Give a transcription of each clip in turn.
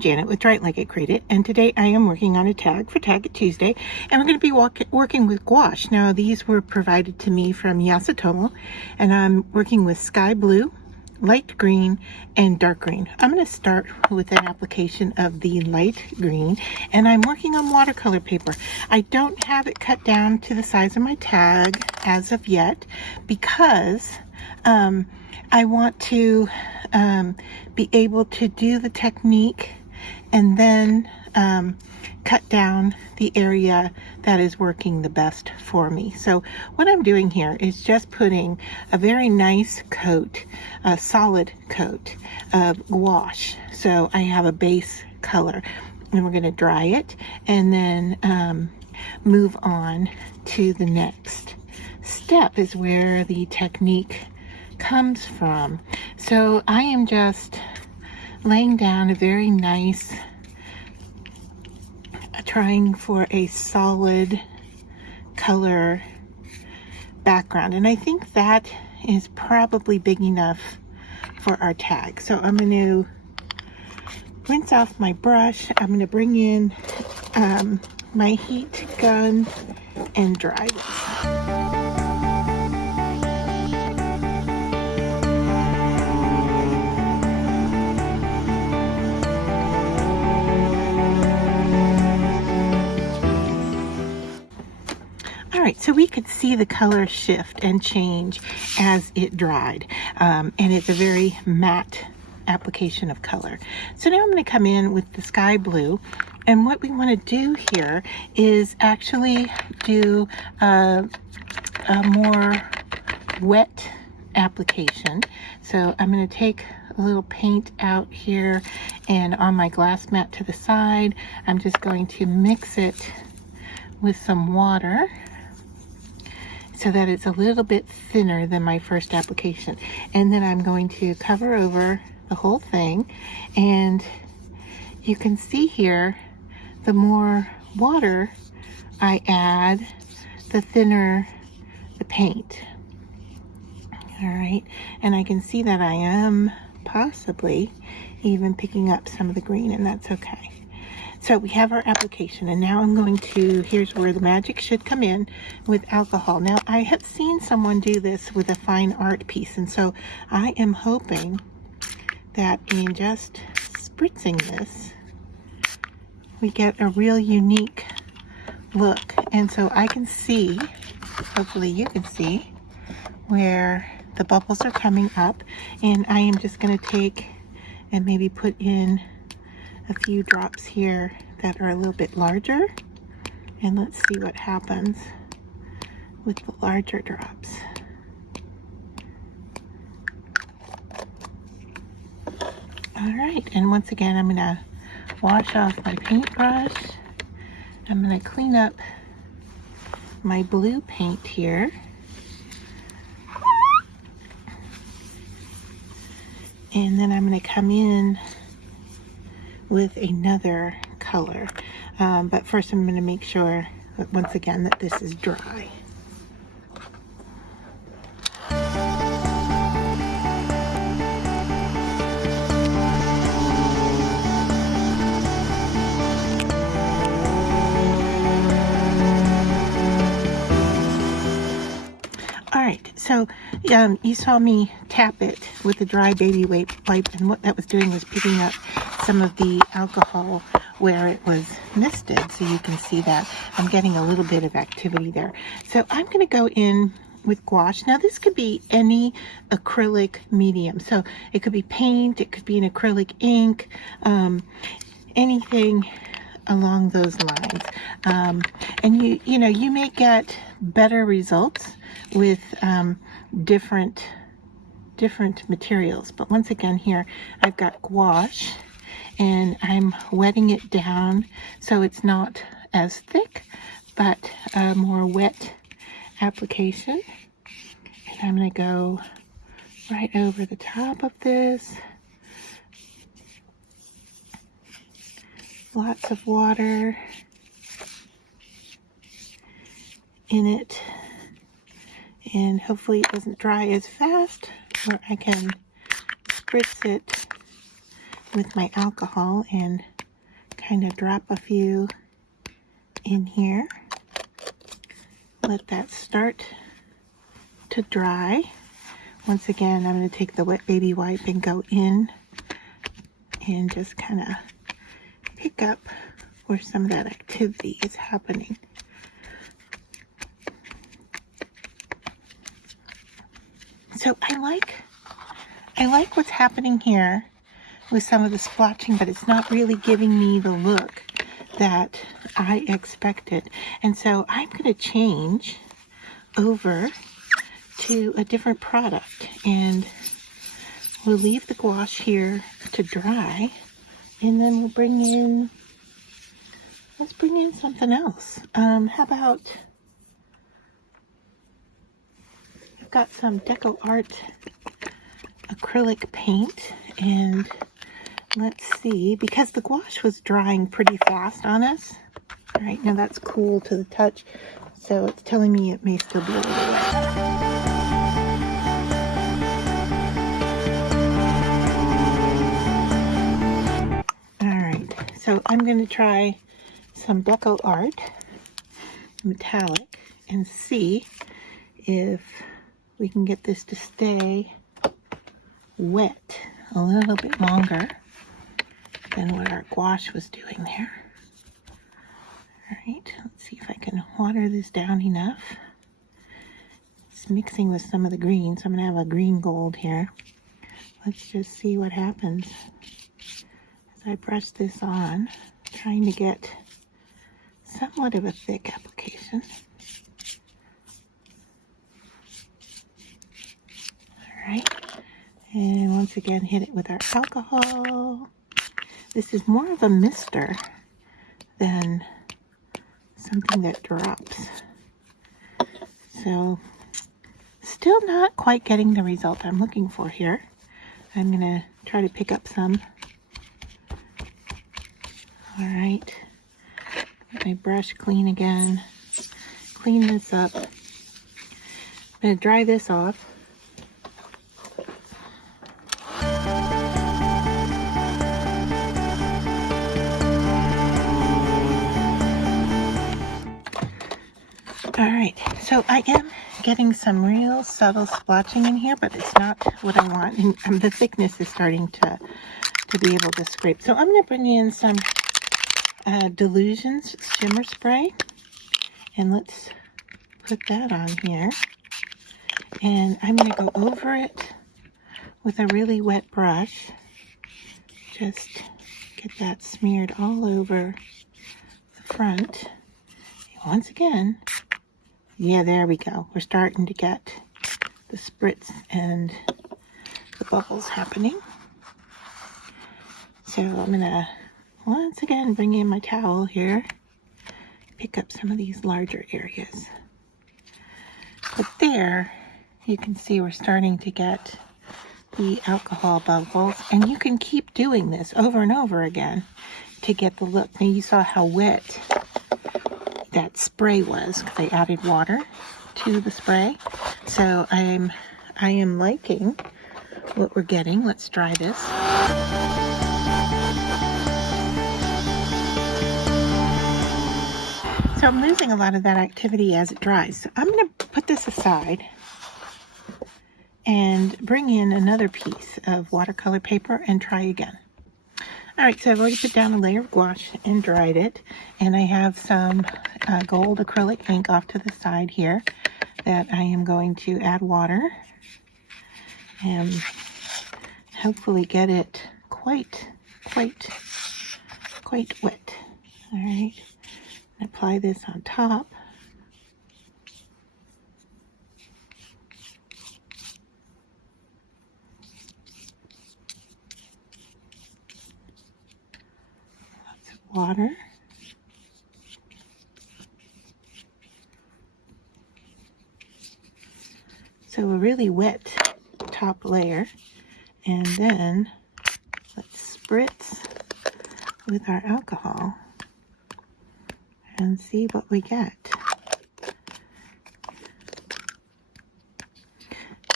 Janet with Dry It Like It Created, and today I am working on a tag for Tag It Tuesday, and we're going to be working with gouache. Now these were provided to me from Yasutomo, and I'm working with sky blue, light green, and dark green. I'm going to start with an application of the light green, and I'm working on watercolor paper. I don't have it cut down to the size of my tag as of yet because I want to be able to do the technique and then cut down the area that is working the best for me. So what I'm doing here is just putting a very nice coat, a solid coat of gouache. So I have a base color, and we're going to dry it and then move on to the next step, is where the technique comes from. So I am just laying down a very nice, trying for a solid color background, and I think that is probably big enough for our tag. So I'm going to rinse off my brush. I'm going to bring in my heat gun and dry this. Alright, so we could see the color shift and change as it dried, and it's a very matte application of color. So now I'm going to come in with the sky blue, and what we want to do here is actually do a more wet application. So I'm going to take a little paint out here, and on my glass mat to the side, I'm just going to mix it with some water so that it's a little bit thinner than my first application. And then I'm going to cover over the whole thing, and you can see here, the more water I add, the thinner the paint. All right, and I can see that I am possibly even picking up some of the green, and that's okay. So we have our application, and now I'm going to, here's where the magic should come in, with alcohol. Now I have seen someone do this with a fine art piece, and so I am hoping that in just spritzing this, we get a real unique look. And so I can see, hopefully you can see, where the bubbles are coming up, and I am just going to take and maybe put in a few drops here that are a little bit larger, and let's see what happens with the larger drops. All right, and once again I'm going to wash off my paintbrush. I'm going to clean up my blue paint here, and then I'm going to come in with another color, but first I'm going to make sure that, once again, that this is dry. Alright, so you saw me tap it with the dry baby wipe, and what that was doing was picking up some of the alcohol where it was misted, so you can see that I'm getting a little bit of activity there. So I'm going to go in with gouache. Now this could be any acrylic medium, so it could be paint, it could be an acrylic ink, anything along those lines, and you know, you may get better results with different materials. But once again, here I've got gouache, and I'm wetting it down so it's not as thick, but a more wet application. And I'm going to go right over the top of this. Lots of water in it, and hopefully it doesn't dry as fast, or I can spritz it with my alcohol and kind of drop a few in here. Let that start to dry. Once again, I'm going to take the wet baby wipe and go in and just kind of pick up where some of that activity is happening. So I like what's happening here with some of the splotching, but it's not really giving me the look that I expected. And so I'm going to change over to a different product, and we'll leave the gouache here to dry, and then let's bring in something else. How about, I've got some Deco Art acrylic paint, and let's see, because the gouache was drying pretty fast on us. All right, now that's cool to the touch, so it's telling me it may still be a little wet. So I'm going to try some Deco Art metallic and see if we can get this to stay wet a little bit longer than what our gouache was doing there. All right, let's see if I can water this down enough. It's mixing with some of the green, so I'm going to have a green gold here. Let's just see what happens. I brush this on, trying to get somewhat of a thick application. All right, and once again hit it with our alcohol. This is more of a mister than something that drops. So still not quite getting the result I'm looking for here. I'm going to try to pick up some. All right, get my brush clean again, clean this up. I'm going to dry this off. All right, so I am getting some real subtle splotching in here, but it's not what I want. And the thickness is starting to be able to scrape. So I'm going to bring in some Delusions shimmer spray, and let's put that on here, and I'm going to go over it with a really wet brush. Just get that smeared all over the front. And once again, yeah, there we go. We're starting to get the spritz and the bubbles happening. So I'm going to once again bring in my towel here, pick up some of these larger areas. But there, you can see we're starting to get the alcohol bubbles, and you can keep doing this over and over again to get the look. Now you saw how wet that spray was because I added water to the spray. So I am liking what we're getting. Let's try this. So I'm losing a lot of that activity as it dries. So I'm going to put this aside and bring in another piece of watercolor paper and try again. All right, so I've already put down a layer of gouache and dried it, and I have some gold acrylic ink off to the side here that I am going to add water and hopefully get it quite wet. All right. Apply this on top. Lots of water. So a really wet top layer, and then let's spritz with our alcohol and see what we get.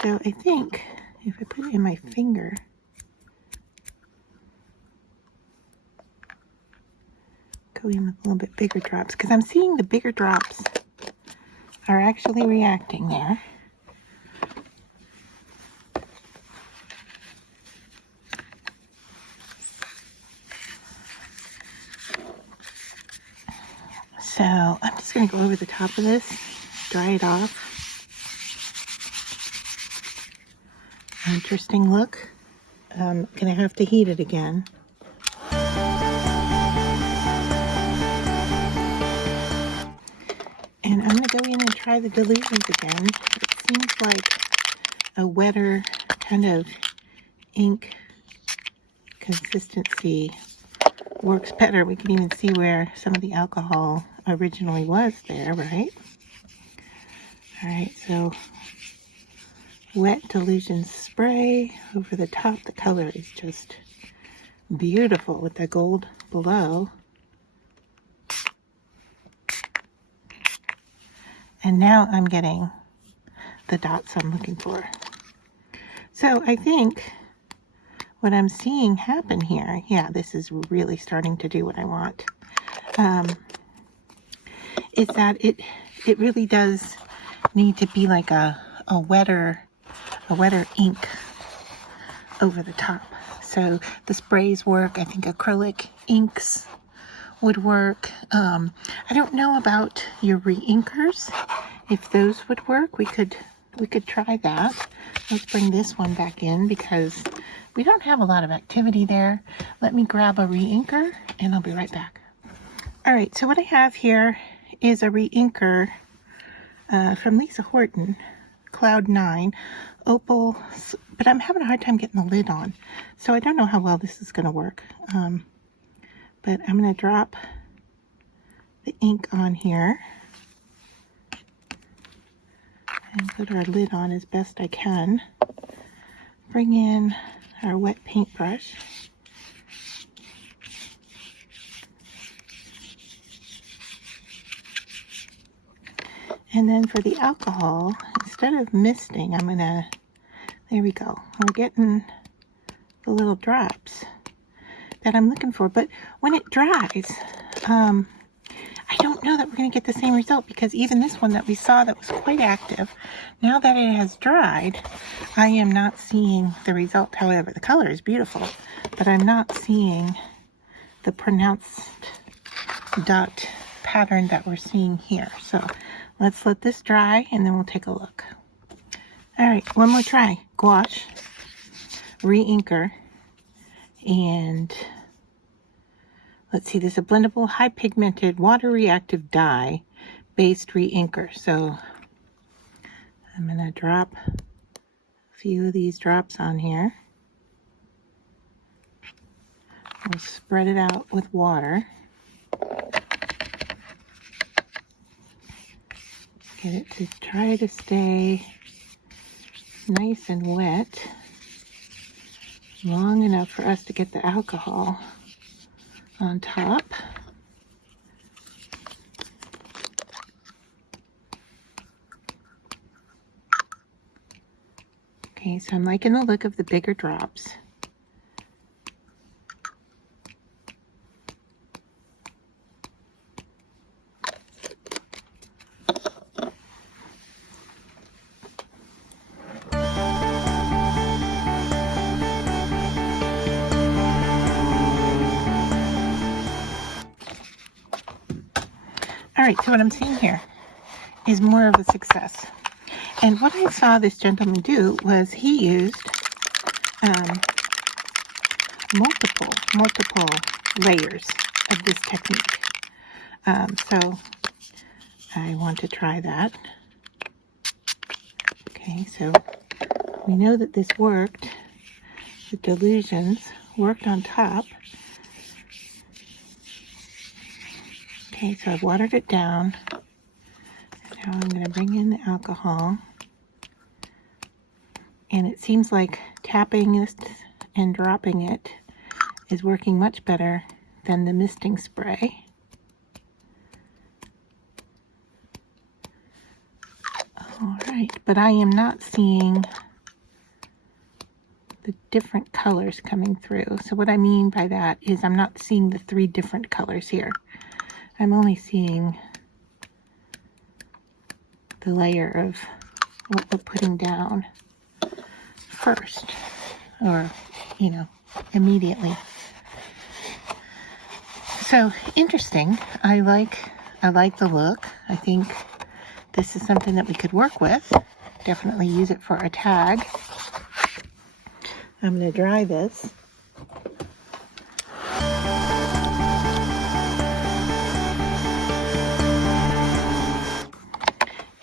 So I think if I put it in my finger, Go in with a little bit bigger drops because I'm seeing the bigger drops are actually reacting there. So I'm just going to go over the top of this, dry it off. Interesting look. I'm going to have to heat it again. And I'm going to go in and try the dilutions again. It seems like a wetter kind of ink consistency works better. We can even see where some of the alcohol originally was there, right? All right, so wet dilution spray over the top. The color is just beautiful with the gold below. And now I'm getting the dots I'm looking for. So I think what I'm seeing happen here, yeah, this is really starting to do what I want, is that it really does need to be like a wetter ink over the top. So the sprays work. I think acrylic inks would work. I don't know about your reinkers, if those would work. We could try that. Let's bring this one back in because we don't have a lot of activity there. Let me grab a reinker and I'll be right back. All right, so what I have here is a reinker from Lisa Horton, Cloud 9 Opal, but I'm having a hard time getting the lid on, so I don't know how well this is going to work. But I'm going to drop the ink on here and put our lid on as best I can. Bring in our wet paintbrush. And then for the alcohol, instead of misting, I'm gonna, there we go. We're getting the little drops that I'm looking for. But when it dries, I don't know that we're gonna get the same result, because even this one that we saw that was quite active, now that it has dried, I am not seeing the result. However, the color is beautiful, but I'm not seeing the pronounced dot pattern that we're seeing here. So let's let this dry and then we'll take a look. All right, one more try. Gouache, reinker, and let's see, this is a blendable, high pigmented, water reactive dye based reinker. So I'm gonna drop a few of these drops on here. We'll spread it out with water. Get it to try to stay nice and wet long enough for us to get the alcohol on top. Okay, so I'm liking the look of the bigger drops. All right, so what I'm seeing here is more of a success. And what I saw this gentleman do was he used multiple layers of this technique. So I want to try that. Okay, so we know that this worked. The dilutions worked on top. Okay, so I've watered it down. Now I'm going to bring in the alcohol. And it seems like tapping this and dropping it is working much better than the misting spray. All right, but I am not seeing the different colors coming through. So what I mean by that is I'm not seeing the 3 different colors here. I'm only seeing the layer of what we're putting down first, or, you know, immediately. So interesting. I like the look. I think this is something that we could work with. Definitely use it for a tag. I'm going to dry this.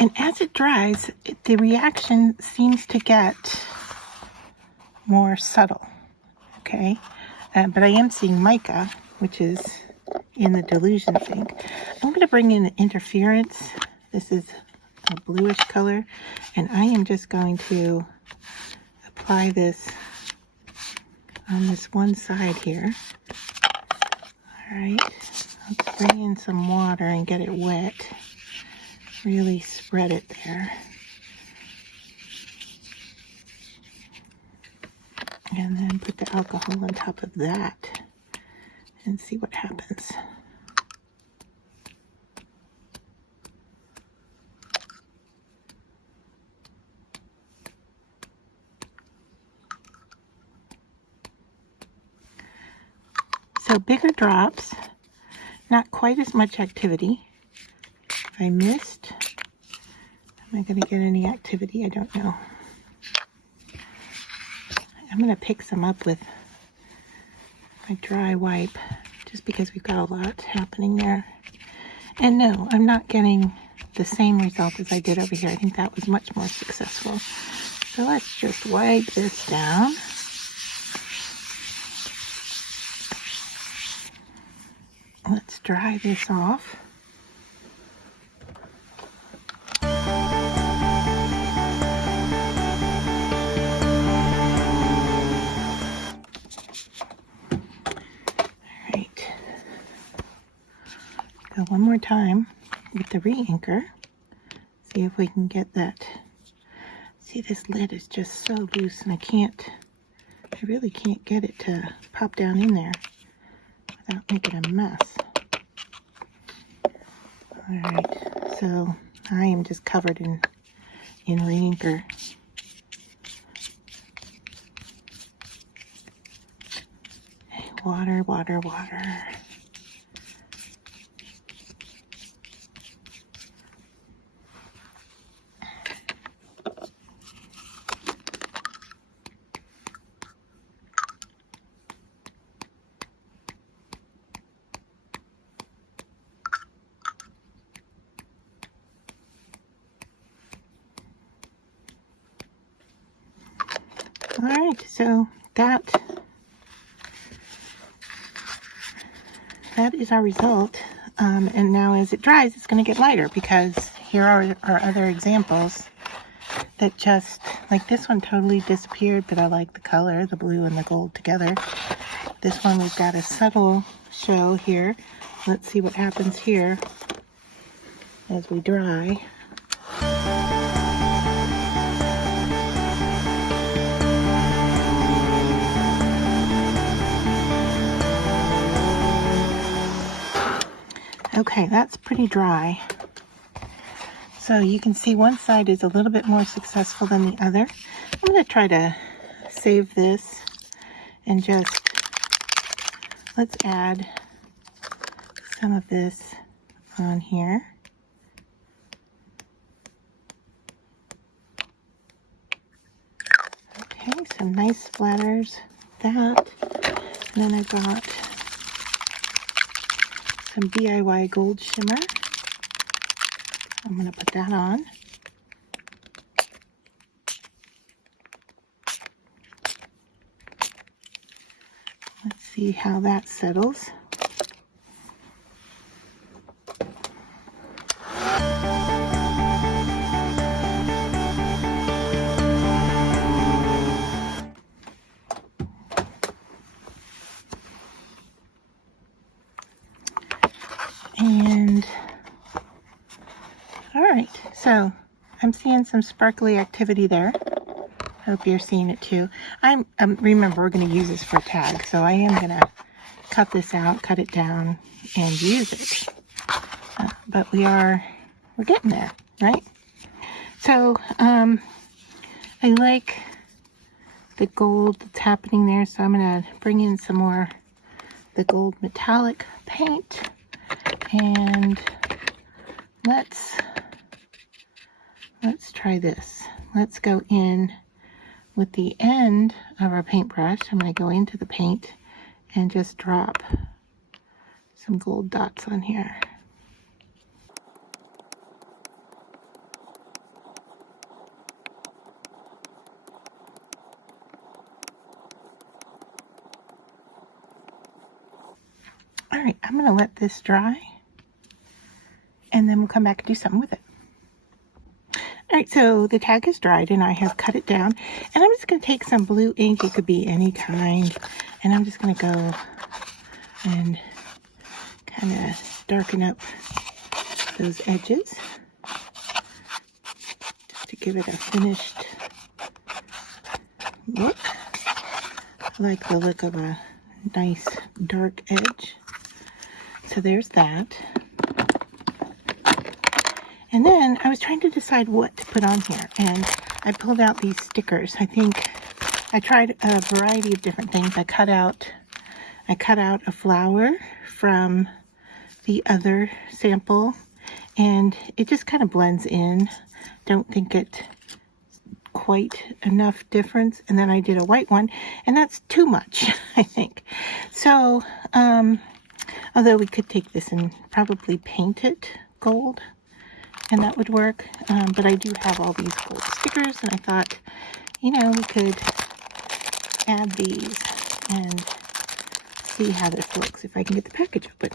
And as it dries, the reaction seems to get more subtle, okay? But I am seeing mica, which is in the dilution sink. I'm going to bring in the interference. This is a bluish color, and I am just going to apply this on this one side here. All right, let's bring in some water and get it wet. Really spread it there. And then put the alcohol on top of that and see what happens. So bigger drops, not quite as much activity. I missed. Am I going to get any activity? I don't know. I'm going to pick some up with my dry wipe just because we've got a lot happening there. And no, I'm not getting the same result as I did over here. I think that was much more successful. So let's just wipe this down. Let's dry this off. Go one more time with the reinker. See if we can get that. See, this lid is just so loose, and I really can't get it to pop down in there without making a mess. Alright, so I am just covered in reinker. Water, water, water. All right, so that is our result. And now as it dries, it's going to get lighter, because here are our other examples that just, like this one totally disappeared, but I like the color, the blue and the gold together. This one, we've got a subtle show here. Let's see what happens here as we dry. Okay, that's pretty dry. So you can see one side is a little bit more successful than the other. I'm going to try to save this and just, let's add some of this on here. Okay, some nice splatters. That. And then I've got some DIY gold shimmer. I'm going to put that on. Let's see how that settles. And all right, so I'm seeing some sparkly activity there. I hope you're seeing it too. Remember, we're going to use this for a tag, so I am going to cut this out, cut it down, and use it. but we're getting there, right? So I like the gold that's happening there, so I'm going to bring in some more the gold metallic paint, and let's try this. Let's go in with the end of our paintbrush. I'm going to go into the paint and just drop some gold dots on here. All right, I'm going to let this dry, and then we'll come back and do something with it. All right, so the tag is dried, and I have cut it down, and I'm just going to take some blue ink. It could be any kind, and I'm just going to go and kind of darken up those edges just to give it a finished look. I like the look of a nice dark edge. So there's that. And then I was trying to decide what to put on here, and I pulled out these stickers. I think I tried a variety of different things. I cut out a flower from the other sample, and it just kind of blends in. Don't think it quite enough difference. And then I did a white one, and that's too much, I think. So although we could take this and probably paint it gold, and that would work, but I do have all these gold stickers, and I thought, you know, we could add these and see how this looks if I can get the package open.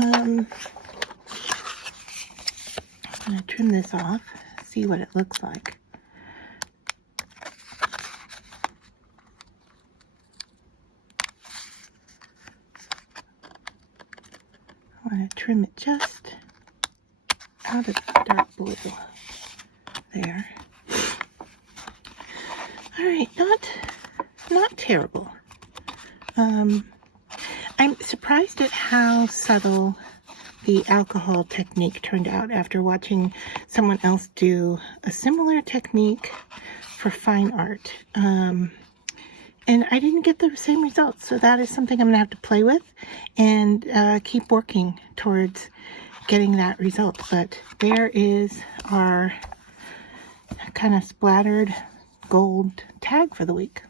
I'm going to trim this off, see what it looks like. I want to trim it just out of the dark blue there. All right, not terrible. I'm surprised at how subtle the alcohol technique turned out after watching someone else do a similar technique for fine art. And I didn't get the same results, so that is something I'm going to have to play with and keep working towards getting that result. But there is our kind of splattered gold tag for the week.